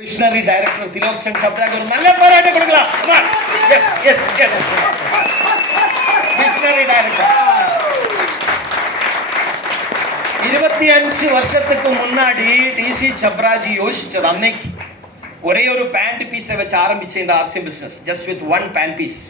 Visionary director Tilok Chand Chhabra ஒரு நல்ல பாராட்டு கொடுக்கலாம். Yes. Visionary director. 25 வருஷத்துக்கு முன்னாடி டிசி சப்ராஜி யோசிச்சது அன்னைக்கு ஒரே ஒரு பேண்ட் பீஸை வச்சு ஆரம்பிச்ச இந்த RC business just with one pant piece.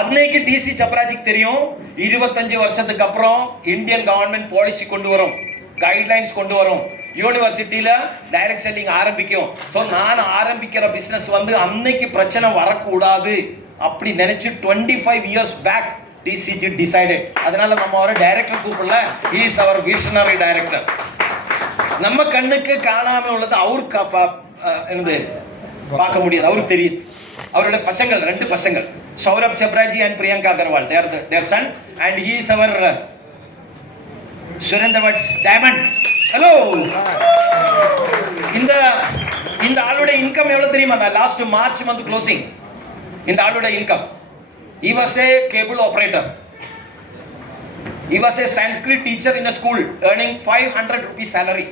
அன்னைக்கு டிசி சப்ராஜிக்கு தெரியும் 25 வருஷத்துக்கு அப்புறம் இந்தியன் கவர்மெண்ட் பாலிசி கொண்டு வரும், கைட்லைன்ஸ் கொண்டு வரும், யூனிவர்சிட்டியில டைரக்ட் செல்லிங் ஆரம்பிக்கும். ஸோ நான் ஆரம்பிக்கிற பிசினஸ் வந்து அன்னைக்கு பிரச்சனை வரக்கூடாது அப்படி நினைச்சு 25 இயர்ஸ் பேக் டிசிஜி டிசைடட். அதனால நம்ம அவரை டைரக்டர் கூப்பிடல, he is our visionary director. நம்ம கண்ணுக்கு காணாம உள்ளது அவருக்கு என்னது பார்க்க முடியாது, அவருக்கு தெரியுது. அவரோட பசங்கள் 2 பசங்கள் சௌரப் சப்ராஜி and Priyanka Agarwal, their son, and he is our Surender Diamond. Hello, இந்த ஆளோட இன்கம் எவ்வளவு தெரியுமா? லாஸ்ட் மார்ச் மந்த் க்ளோசிங் இந்த ஆளோட income, he was a cable operator, he was a Sanskrit teacher in a school earning 500 rupees salary.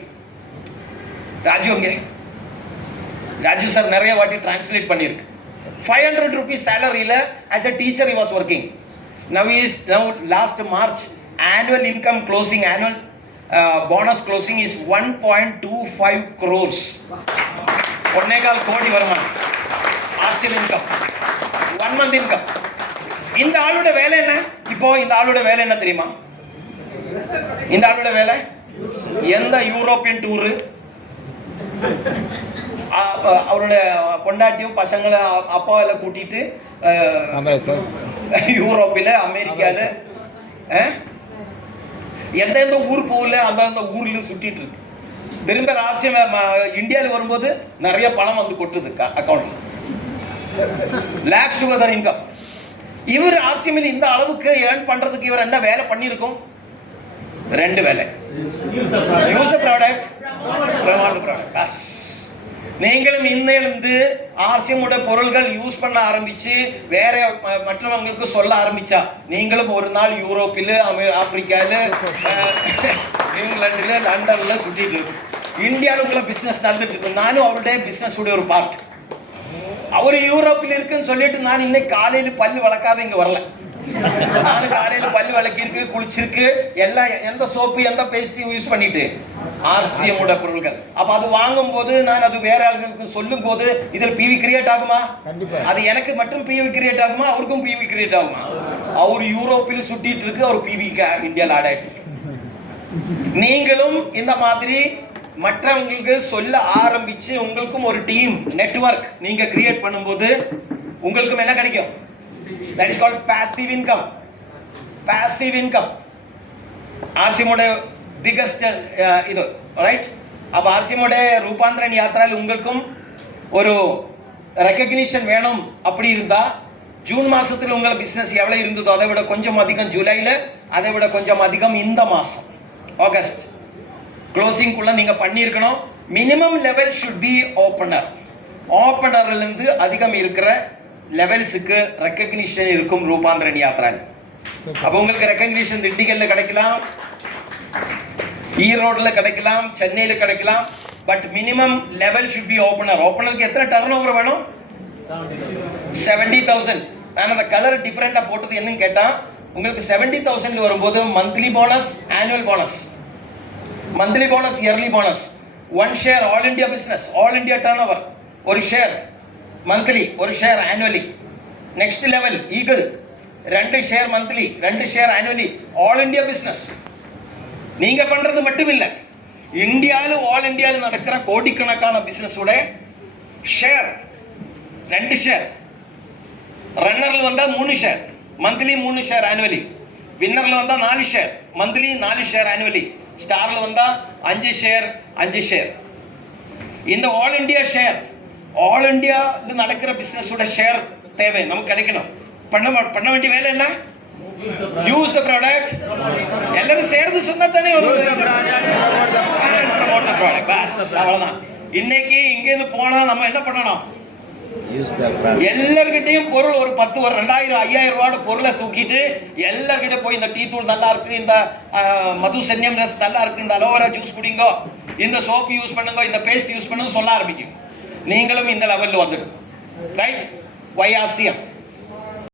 Raju sir நிறைய வாட்டி translate பண்ணிருக்கு. 500 rupees salary as a teacher he was working. Now last March annual income closing, annual bonus closing is 1.25 crores. 1.25 கோடி வருமானம் RCl income, 1 month income. இந்த ஆளோட வேலை என்ன? இப்போ இந்த ஆளோட வேலை என்ன தெரியுமா? இந்த ஆளோட வேலை எந்த யூரோப்பியன் டூரு, அவரோட பொண்டாட்டியும் பசங்களை அப்பாவில கூட்டிட்டு யூரோப்பில் அமெரிக்கால எந்தெந்த ஊர் போகல அந்த ஊர்ல சுத்திட்டு இருக்கு. திரும்ப ஆர்சிஎம் இந்தியாவில் வரும்போது நிறைய பணம் வந்து கொட்டுது அக்கௌண்ட்ல, லேக்ஸ் டுகெதர் இன்கம். இவர் ஆர்சிஎம்ல இந்த அளவுக்கு ஏர்ன் பண்றதுக்கு இவர் என்ன வேலை பண்ணிருக்கும்? 2 வேலை. யூஸ் ப்ராடக்ட், பிரமாண்ட் ப்ராடக்ட். நீங்களும் இன்னிலிருந்து ஆர்சிஎம் உடைய பொருள்கள் யூஸ் பண்ண ஆரம்பிச்சு வேற மற்றவங்களுக்கு சொல்ல ஆரம்பிச்சா நீங்களும் ஒரு நாள் யூரோப்பில், ஆப்பிரிக்கால, இங்கிலாந்துல, லண்டன்ல சுத்திட்டு இந்தியாவில் உங்களை பிசினஸ் நடந்துட்டு இருக்கு. நானும் அவருடைய பிசினஸ் உடைய ஒரு பார்ட். அவர் யூரோப்பில் இருக்குன்னு சொல்லிட்டு நான் இன்னைக்கு காலையில பல்லு வளர்க்காத இங்க வரல. நானும் காலையில பல்லு வளர்க்கிருக்கு, குளிச்சிருக்கு, எல்லாம் எந்த சோப்பு எந்த பேஸ்ட் யூஸ் பண்ணிட்டு ஆர்சிஎம் உடைய பொருட்கள். அப்ப அது வாங்கும் போது நான் அது வேற ஆளுங்களுக்கு சொல்லும் போது இதில் பிவி கிரியேட் ஆகுமா? அது எனக்கு மட்டும் பிவி கிரியேட் ஆகுமா? அவருக்கும் பிவி கிரியேட் ஆகுமா? அவர் யூரோப்பில் சுட்டிட்டு இருக்கு, அவர் பிவி இந்தியாவில் ஆட் ஆயிட்டு. நீங்களும் இந்த மாதிரி மற்றவங்களுக்கு சொல்ல ஆரம்பிச்சு உங்களுக்கும் ஒரு டீம் நெட்வொர்க் நீங்க கிரியேட் பண்ணும்போது உங்களுக்கும் என்ன கிடைக்கும்? That is called passive income. Passive income. RCM biggest இது ரைட். அப்ப ஆர்சிஎம் ரூபாந்தரன் யாத்திராவில் உங்களுக்கும் ஒரு ரெகக்னிஷன் வேணும். அப்படி இருந்தா ஜூன் மாசத்துல உங்கள் பிசினஸ் எவ்வளவு இருந்ததோ அதை விட கொஞ்சம் அதிகம் ஜூலைல, அதை விட கொஞ்சம் அதிகம் இந்த மாசம் ஆகஸ்ட் க்ளோசிங் குள்ள நீங்க பண்ணியிருக்கணும். Minimum level should be opener. ஓப்பனர்ல இருந்து அதிகம் இருக்கிற லெவல்ஸுக்கு ரெகக்னிஷன் இருக்கும் ரூபாந்தரன் யாத்திராவில். அப்ப உங்களுக்கு ரெகக்னிஷன் திண்டிகல்ல கிடைக்கலாம், ஈரோடுல கிடைக்கலாம், சென்னையில கிடைக்கலாம். But minimum level should be opener. ஓப்பனருக்கு எத்தனை டர்ன் ஓவர் வேணும்? 70,000. நான் அந்த கலர் டிஃபரெண்டா போட்டது என்னன்னு கேட்டா, உங்களுக்கு 70,000 வரும்போது monthly bonus, annual bonus, monthly bonus, yearly bonus, 1 share all India business, all India turnover, 1 share monthly, 1 share annually. Next level eagle, 2 share monthly, 2 share annually, all India business. நீங்க பண்றது மட்டும் இல்ல, இந்தியாவில் ஆல் இந்தியாவில் நடக்கிற கோடிக்கணக்கான business உடைய share, 2 share. ரன்னர்ல வந்தா 3 ஷேர் மந்த்லி, 3 ஷேர் ஆனுவலி. வின்னர்ல வந்தா 4 ஷேர் மந்த்லி, 4 ஷேர் ஆனுவலி. ஸ்டார்ல வந்தா 5 ஷேர், 5 ஷேர். இந்த all India share, all India நடக்கிற பிசினஸ் உடைய ஷேர் தேவை நமக்கு கிடைக்கணும். பண்ண வேண்டிய வேலை என்ன? Use the product. எல்லாரும் சேர்ந்து சொன்னா தானே ஒரு அவ்வளவுதான். இன்னைக்கு இங்க இருந்து போனா நம்ம என்ன பண்ணணும்? எல்லார்கிட்டையும் பொருள் ஒரு 10 ஒரு 2000 5000 ரூபாய் பொருளை தூக்கிட்டு எல்லார்கிட்ட போய் இந்த டீ தூள் நல்லா இருக்கு, இந்த மது சன்னியம் ரஸ் நல்லா இருக்கு, இந்த அலோவேரா ஜூஸ் குடிங்கோ, இந்த சோப்பு யூஸ் பண்ணுங்க, இந்த பேஸ்ட் யூஸ் பண்ணுங்க சொல்ல ஆரம்பிக்கும். நீங்களும் இந்த லெவலில் வந்துடும். ரைட்? YRCM